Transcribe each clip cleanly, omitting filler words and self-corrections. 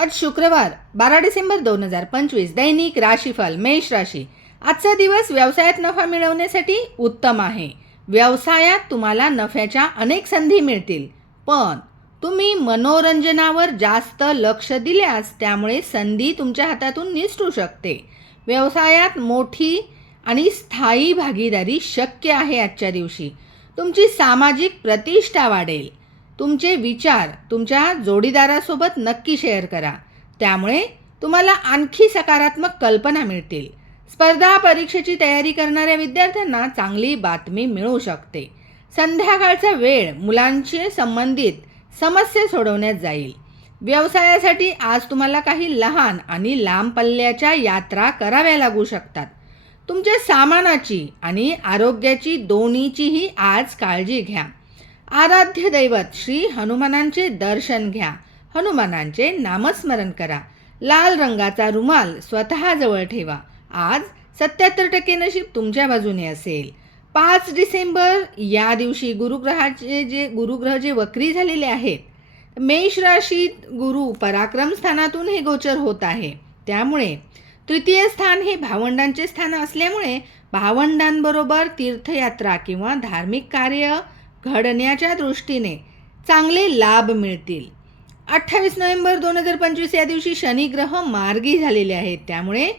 आज शुक्रवार 12 डिसेंबर 2025 दैनिक राशीफल मेष राशी। आजचा दिवस व्यवसायात नफा मिळवण्यासाठी उत्तम आहे। व्यवसायात तुम्हाला नफ्याच्या अनेक संधी मिळतील, पण तुम्ही मनोरंजनावर जास्त लक्ष दिल्यास त्यामुळे संधी तुमच्या हातातून निसटू शकते। व्यवसायात मोठी आणि स्थायी भागीदारी शक्य आहे। आजच्या दिवशी तुमची सामाजिक प्रतिष्ठा वाढेल। तुमचे विचार तुमच्या जोडीदारासोबत नक्की शेअर करा, त्यामुळे तुम्हाला आणखी सकारात्मक कल्पना मिळतील। स्पर्धा परीक्षेची तयारी करणाऱ्या विद्यार्थ्यांना चांगली बातमी मिळू शकते। संध्याकाळचा वेळ मुलांशी संबंधित समस्या सोडवण्यात जाईल। व्यवसायासाठी आज तुम्हाला काही लहान आणि लांब पल्ल्याच्या यात्रा कराव्या लागू शकतात। तुमच्या सामानाची आणि आरोग्याची दोन्हीचीही आज काळजी घ्या। आराध्य दैवत श्री हनुमानांचे दर्शन घ्या। हनुमानांचे नामस्मरण करा। लाल रंगाचा रुमाल स्वतःजवळ ठेवा। आज 77% नशीब तुमच्या बाजूने असेल। 5 डिसेंबर या दिवशी गुरुग्रह जे वक्री झालेले आहेत, मेष राशीत गुरु पराक्रम स्थानातून हे गोचर होत आहे। त्यामुळे तृतीय स्थान हे भावंडांचे स्थान असल्यामुळे भावंडांबरोबर तीर्थयात्रा किंवा धार्मिक कार्य घडण्याच्या दृष्टीने चांगले लाभ मिळतील। 28 नोव्हेंबर 2025 या दिवशी शनी ग्रह मार्गी झालेले आहेत, त्यामुळे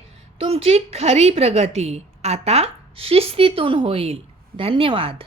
तुमची खरी प्रगती आता शिस्तीतून होईल। धन्यवाद।